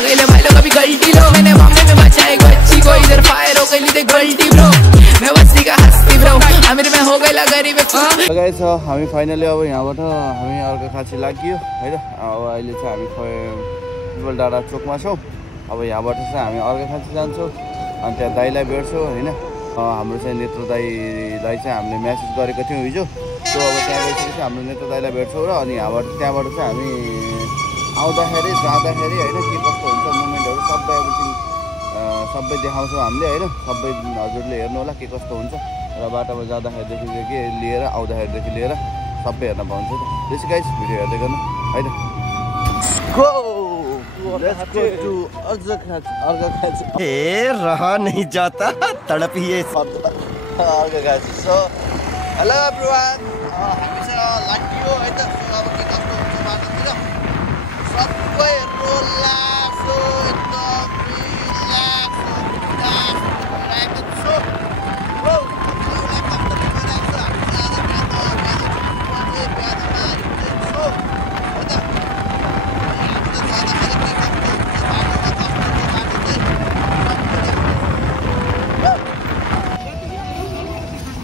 गई ले भाई लोग अभी गलती लो मैंने बॉम्बे में बचा एक बच्ची को इधर फायर हो गई ली गलती ब्रो मैं बस्ती का हस्ती ब्रो अमीर में हो गई गरीब गाइस हामी फाइनली अब यहाँबाट हामी अर्को खाँची लाग्यो है त अब अहिले चाहिँ हामी फुटबल डाँडा चोकमा छौँ अब यहाँबाट चाहिँ हामी अर्को खाँची जान्छौँ अनि त्यहाँ दाइलाई भेट्छौँ होइन हाम्रो चाहिँ नेत्र दाइलाई चाहिँ हामीले म्यासेज गरेको थियौँ हिजो सो अब त्यहाँ गइसकेपछि हाम्रो नेत्र दाइलाई भेट्छौँ र अनि त्यहाँबाट चाहिँ हामी आउँदाखेरि जाँदाखेरि होइन के कस्तो हुन्छ मुभमेन्टहरू सबै एभ्रिथिङ सबै देखाउँछौँ हामीले होइन सबै हजुरले हेर्नु होला के कस्तो हुन्छ र बाटोमा जाँदाखेरिदेखि लिएर आउँदाखेरिदेखि लिएर सबै हेर्न पाउँछ त्यसै गाइस भिडियो हेर्दै गर्नु है त रहा नहीं जाता तड़प ही सो हेलो एभ्रिवान हामीसँग लाग्यो है त अब के कस्तो हुन्छ बाटोतिर सबै रोला सो एकदम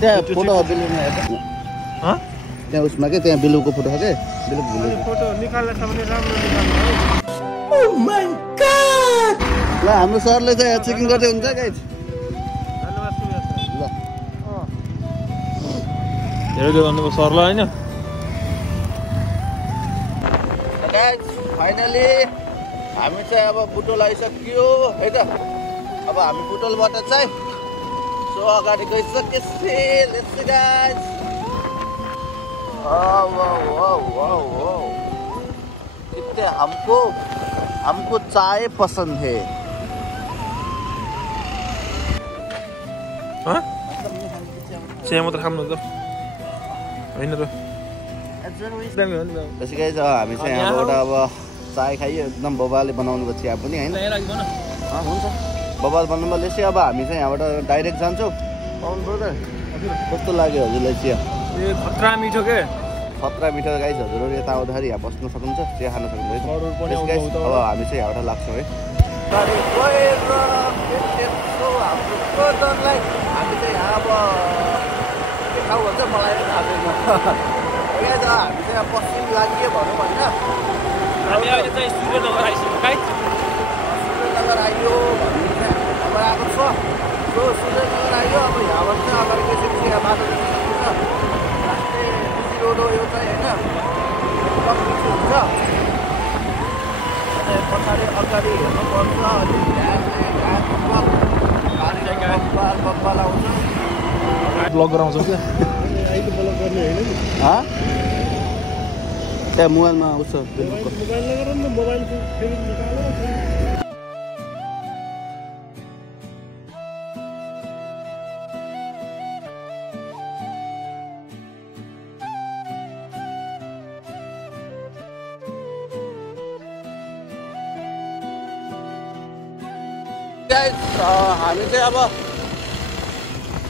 त्यहाँ फोटो बिलुमा त्यहाँ उसमा के त्यहाँ बिलुको फोटो छ के फोटो निकाल्न छ भने राम्रो निकाल्नु हो ओ माय गॉड ल हाम्रो सरले चाहिँ यहाँ चेकिङ गर्दै हुन्छ गाइस ल हेर्दै गर्नुको सरलाई हैन गाइस फाइनली हामी चाहिँ अब बुटोल आइसक्यो है त अब हामी बुटोलबाट चाहिँ सो अगाडि गइसकेपछि लेट्स सी गाइस कितने हमको चाय पसंद है हाँ चाय मात्र खानु त हैन त त्यसै गाइस हामी चाहिँ यहाँबाट अब चाय खाइयो एकदम बबाले बनाउनु पर्छ चिया पनि हैन हुन्छ बबाल बनाउनु लेसी अब हामी चाहिँ यहाँबाट डाइरेक्ट जान्छौँ पाउनु ब्रदर कस्तो लाग्यो हजुरलाई चिया ए खतरा मिठो के खतरा मिठो गाइस हजुरहरू यता आउँदाखेरि यहाँ बस्न सक्नुहुन्छ चिया खान सक्नुहुन्छ अब हामी चाहिँ यहाँबाट लाग्छौँ है हामी चाहिँ यहाँ अब के ठाउँ भन्छ मलाई थाहा छैन हामी चाहिँ पश्चिम लाग्यो भनौँ होइन हामी अहिले चाहिँ सूर्यनगर आइसक्यौँ गाइस सूर्यनगर आइयो भन्ने अब आएको छ सो सूर्यनगर आइयो अब यहाँबाट चाहिँ अगाडि गइसकेपछि यहाँ बाटो राष्ट्रिय कृषि रोड हो यो चाहिँ होइन एकदम मिठो हुन्छ पछाडि अगाडि हेर्नुपर्छ अलिक ध्यानले बब्बाल आउँछ ब्लग गराउँछौँ क्या अहिले ब्लग गर्ने होइन नि त्यहाँ मोबाइलमा आउँछ मोबाइलमा गर नि मोबाइलको फेरि निकालेर हामी चाहिँ अब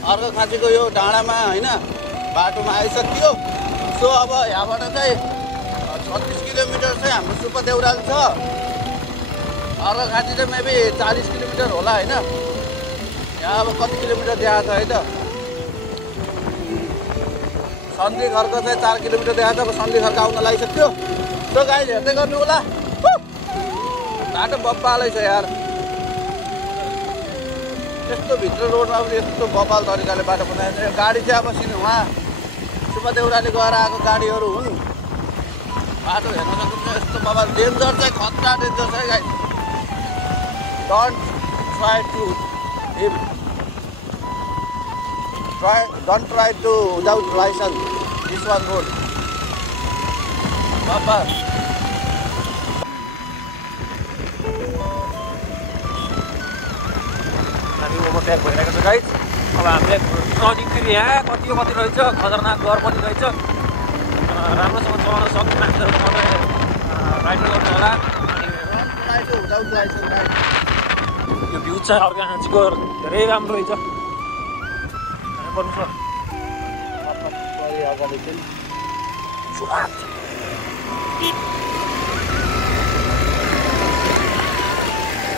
अर्को खाँचीको यो डाँडामा होइन बाटोमा आइसक्यो सो अब यहाँबाट चाहिँ 36 किलोमिटर चाहिँ हाम्रो सुपर देउराल छ अर्को खाँची चाहिँ मेबी 40 किलोमिटर होला होइन यहाँ अब कति किलोमिटर देखाएको छ है त सन्धि घरको चाहिँ 4 किलोमिटर देखाएको छ अब सन्धि घरको आउन लागिसक्यो सो गाइस हेर्दै गर्नु होला बाटो बब्बालै छ यार यस्तो भित्र रोडमा पनि यस्तो बबाल तरिकाले बाटो बनाएको छ गाडी चाहिँ अब उहाँ सुपर देउराले गएर आएको गाडीहरू हुन् बाटो हेर्न सक्नुहुन्छ यस्तो बबाल डेन्जर चाहिँ खतरा डेन्जर छ है guys don't try to without licence this one road बाबा ओभरटेक भइरहेको छ गाइस अब हामीले टर्निङ फेरि यहाँ कति रहेछ खतरनाक घर पनि रहेछ राम्रोसँग चलाउन सक्ने मान्छेहरू मात्रै राइड गर्नु होला यो भ्यू चाहिँ अर्को हाँचीको धेरै राम्रो रहेछ अगाडि चाहिँ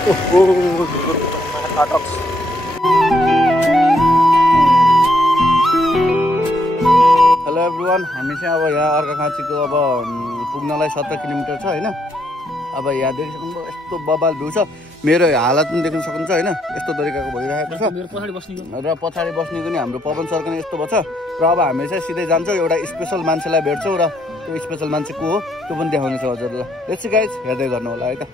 हेलो एभ्रिवान, हामी चाहिँ अब यहाँ अर्घाखाँचीको अब पुग्नलाई 17 किलोमिटर छ होइन। अब यहाँ देखि सक्नुभयो यस्तो बबाल भ्यू छ। मेरो हालत पनि देख्न सक्नुहुन्छ होइन, यस्तो तरिकाको भइरहेको छ। र पछाडि बस्नेको नि हाम्रो पवन सरको नि यस्तो भन्छ। र अब हामी चाहिँ सिधै जान्छौँ, एउटा स्पेसल मान्छेलाई भेट्छौँ र त्यो स्पेसल मान्छे को हो त्यो पनि देखाउने छ हजुरलाई। लेट्स सी गाइज, हेर्दै गर्नु होला है त।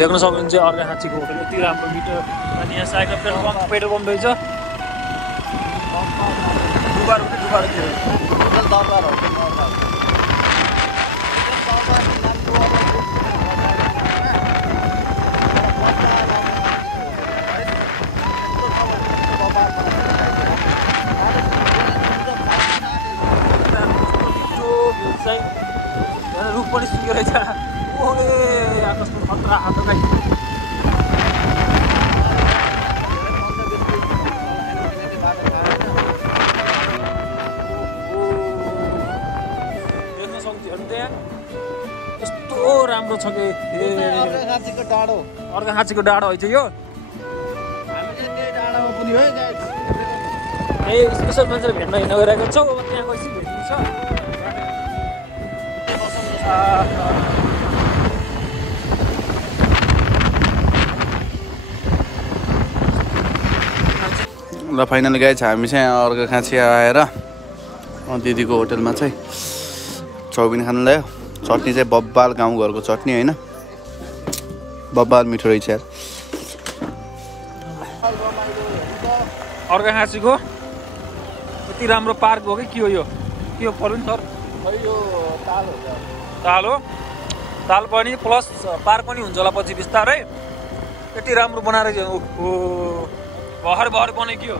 देख्न सक्नुहुन्छ अर्घाखाँचीको होटल यति राम्रो मिठो। अनि यहाँ साइकल पेट्रोल पम्प रहेछ। रुख पनि सुकेको रहेछ। ओए आकाशको खतरा हातको देख्न सक्थ्यो नि त्यहाँ यस्तो राम्रो छ कि अर्घाखाँचीको डाँडो। अर्घाखाँचीको डाँडो है यो। हामी चाहिँ त्यही डाँडोमा पुग्यो है गाइज। ए स्पेसल मान्छेले भेट्न हिँड्न गइरहेको छौ। अब त्यहाँ गएपछि भेट्नु छ। ल फाइनली गाइज, हामी चाहिँ अर्घाखाँची आएर दिदीको होटलमा चाहिँ चाउमिन खानु ल्यायो। चटनी चाहिँ बब्बाल, गाउँघरको चटनी होइन, बब्बाल मिठो रहेछ यार। अर्घाखाँचीको यति राम्रो पार्क हो कि के हो यो? के हो पर्यो नि सर? यो ताल हो। ताल हो। ताल पनि प्लस पार्क पनि हुन्छ होला पछि बिस्तारै। यति राम्रो बनाएर भर्खर बनेको हो।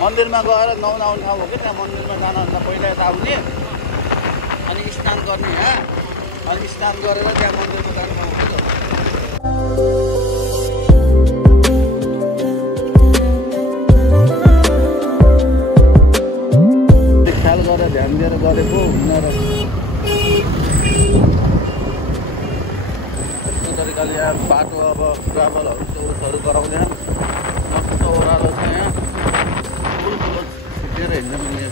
मन्दिरमा गएर नुहाउन आउने ठाउँ हो कि त्यहाँ मन्दिरमा जानुभन्दा पहिला यता आउने अनि स्नान गर्ने यहाँ, अनि स्नान गरेर त्यहाँ मन्दिरमा जाने ठाउँ हो कि। ख्याल गरेर ध्यान दिएर गरेको हुन्न र यस्तो तरिकाले यहाँ बाटो अब ट्राभलहरू सोर्सहरू गराउँदैन। कस्तो ओह्रालो छ यहाँ, ठुल्ठुलो छिटेर हिँड्नु मिल्ने।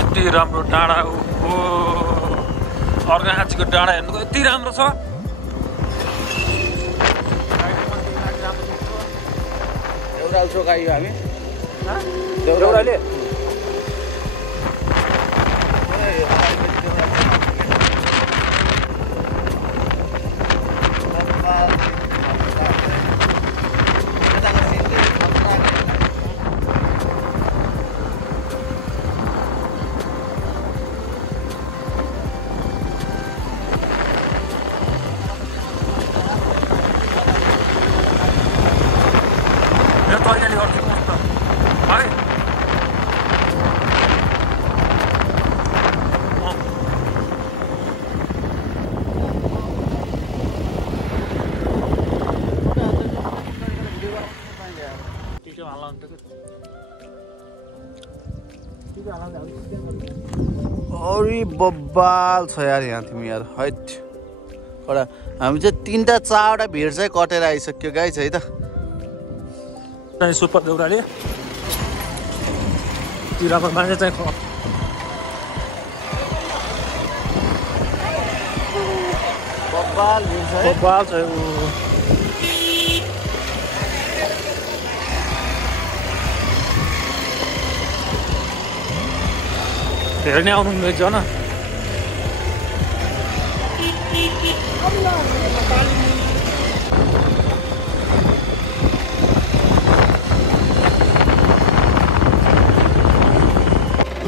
यति राम्रो डाँडा हो अर्घाखाँचीको डाँडा हेर्नुको यति राम्रो छ। देउराल चोक आयो हामी। देउराले अरे बब्बाल छ यार यहाँ तिमी यार। हैट एउटा हामी चाहिँ 3टा 4वटा भिड चाहिँ कटेर आइसक्यो गाइस है त। सुपर देउराले तिराको मान्छे चाहिँ बब्बाल भिड छ। बब्बाल छ। धेरै नै आउनु रहेछ न।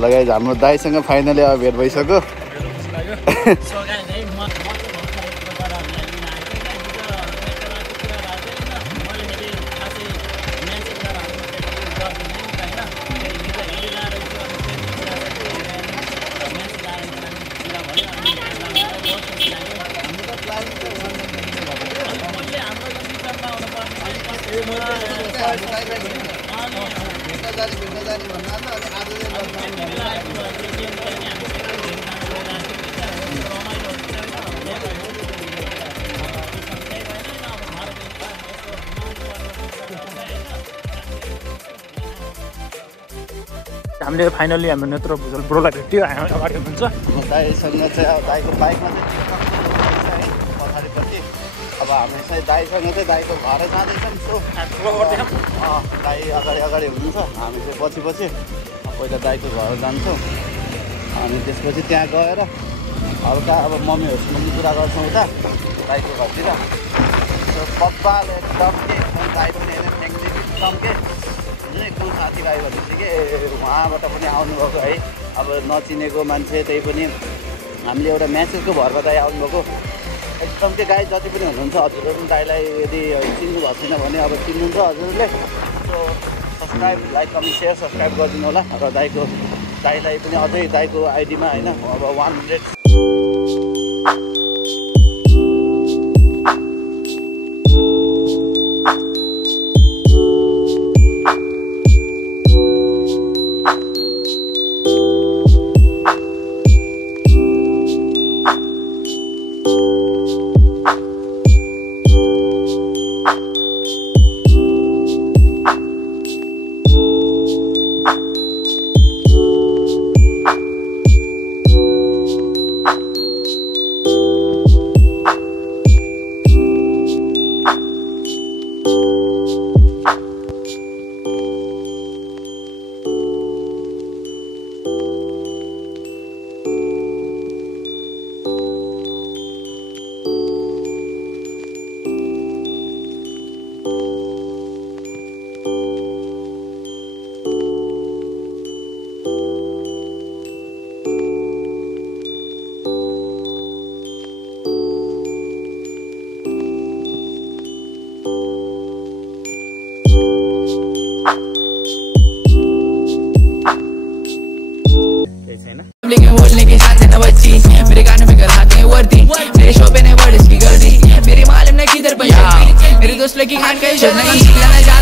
लगाइ हाम्रो दाइसँग फाइनली अब भेट भइसक्यो। हामीले फाइनली हाम्रो नेत्र भुजल ब्रोलाई भेट्यो हामी अगाडि हुनुहुन्छ दाइसँग चाहिँ अब दाइको बाइकमा चाहिँ पछाडिपट्टि अब हामी चाहिँ दाइसँग चाहिँ दाइको घर जाँदैछौँ सो दाइ अगाडि हुनुहुन्छ हामी चाहिँ पछि पहिला दाइको घर जान्छौँ अनि त्यसपछि त्यहाँ गएर हल्का अब मम्मीहरूसँग पनि कुरा गर्छौँ उता दाइको घरतिर बब्बाल एकदम के दाइ पनि हेरेर एकदम के को साथीभाइ भनेपछि के उहाँबाट पनि आउनुभएको है अब नचिनेको मान्छे त्यही पनि हामीले एउटा म्यासेजको भरमा दाइ आउनुभएको एकदम के गाई जति पनि हुनुहुन्छ हजुरहरू पनि दाइलाई यदि चिन्नु भएको छैन भने अब चिन्नुहुन्छ हजुरहरूले so subscribe like comment share subscribe गरिदिनु होला र दाइलाई पनि अझै दाइको आइडीमा होइन अब 100 बोलने के साथ न बच्ची मेरे कानों में कराते हैं वर्दी मेरे शो पे ने वर्ड इसकी कर दी मेरी मालूम ने किधर बजा मेरे दोस्त लगी खान का